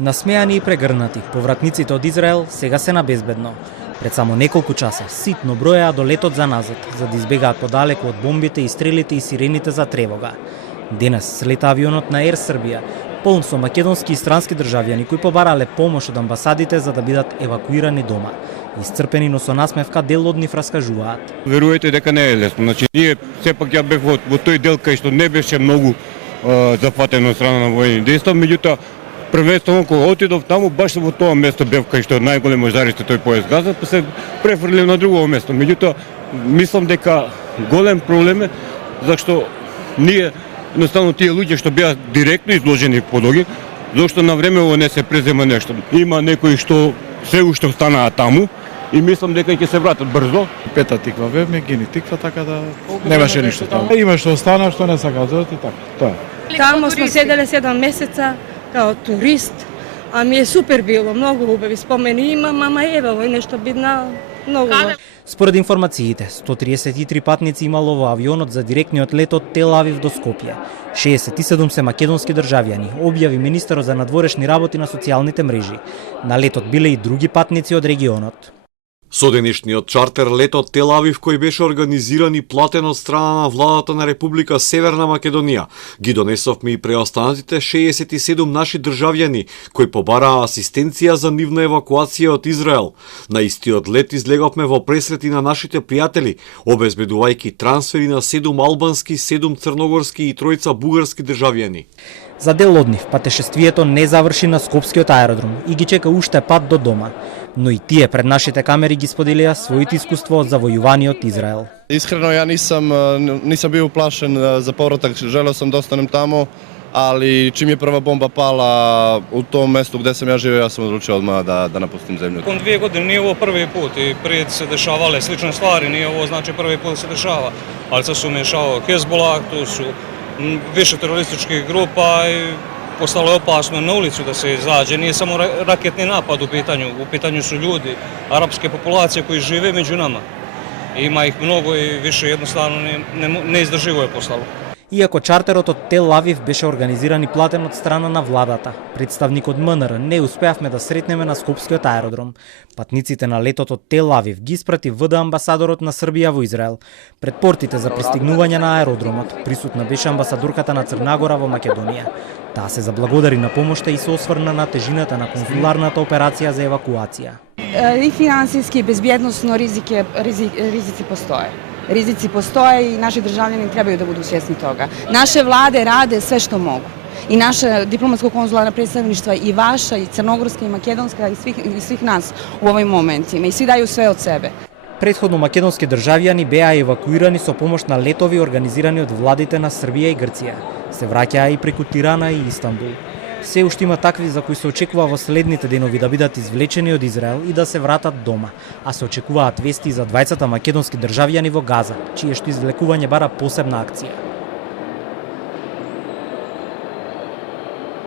Насмеани и прегрнати, повратниците од Израел сега се на безбедно. Пред само неколку часа ситно броеа до летот за назад, за да избегаат подалеку од бомбите и стрелите и сирените за тревога. Денес слета авионот на Ер Србија, полн со македонски и странски државјани кои побарале помош од амбасадите за да бидат евакуирани дома. Iscrpeni, но со насмевка дел од нив раскажуваат. Веруете дека не е лесно. Значи, ние сепак ја бев во тој дел кај што не беше многу зафатено од страна на војни дејства, меѓутоа првенствено кога отидов таму баш во тоа место бев кај што најголемо жариште тој појас газа, па се префрлив на друго место. Меѓутоа мислам дека голем проблем е зашто ние едноставно тие луѓе што беа директно изложени под огин, зашто на време не се презема нешто. Има некои што се уште останаа таму и мислам дека ќе се вратат брзо. Пета тиква ме гини тиква, така да немаше ништо таму. Има што остана, што не сака да и така. Тоа. Тамо смо седеле 7 месеца као турист, а ми е супер било, многу убави спомени имам, ама еве овој нешто бидна многу. Според информациите, 133 патници имало во авионот за директниот лет од Тел Авив до Скопје. 67 се македонски државјани, објави министерот за надворешни работи на социјалните мрежи. На летот биле и други патници од регионот. Со денешниот чартер лет од Тел Авив кој беше организиран и платен од страна на владата на Република Северна Македонија, ги донесовме и преостанатите 67 наши државјани кои побараа асистенција за нивна евакуација од Израел. На истиот лет излеговме во пресрети на нашите пријатели, обезбедувајќи трансфери на 7 албански, 7 црногорски и 3 бугарски државјани. За дел од нив, патешествието не заврши на Скопскиот аеродром и ги чека уште пат до дома. Но и тие пред нашите камери ги споделија своите искуство од завојуваниот Израел. Искрено, ја нисам бил уплашен за повратак, желeo сам да останем тамо, ali čim je prva bomba pala u tom mestu gde sam ja živio, ja sam odlučio odmah da napustim zemlju. Nakon 2 godine nije ovo prvi put i prije se dešavale slične stvari, nije ovo znači prvi put se dešava, ali sad su mešao Hezbollah, tu su više terorističkih grupa i postalo je opasno na ulicu da se izađe. Nije samo raketni napad u pitanju su ljudi, arapske populacije koji žive među nama. Ima ih mnogo i više jednostavno neizdrživo je postalo. Иако чартерот од Тел Авив беше организиран и платен од страна на владата, представник од МНР не успеавме да сретнеме на Скопскиот аеродром. Патниците на летот од Тел Авив ги испрати ВД амбасадорот на Србија во Израел. Пред портите за пристигнување на аеродромот присутна беше амбасадорката на Црна Гора во Македонија. Таа се заблагодари на помошта и се осврна на тежината на консуларната операција за евакуација. И финансиски и безбедносно ризици постоje. Rizici postoje i naši državljani trebaju da budu svjesni toga. Naše vlade rade sve što mogu. I naša diplomatsko-konzularna predstavništva i vaša, i crnogorska, i makedonska, i svih nas u ovim momentima. I svi daju sve od sebe. Претходно македонски државјани беа евакуирани со помош на летови организирани од владите на Србија и Грција. Се враќаа и преку Тирана и Истанбул. Се уште има такви за кои се очекува во следните денови да бидат извлечени од Израел и да се вратат дома, а се очекуваат вести за 20 македонски државјани во Газа, чие што извлекување бара посебна акција.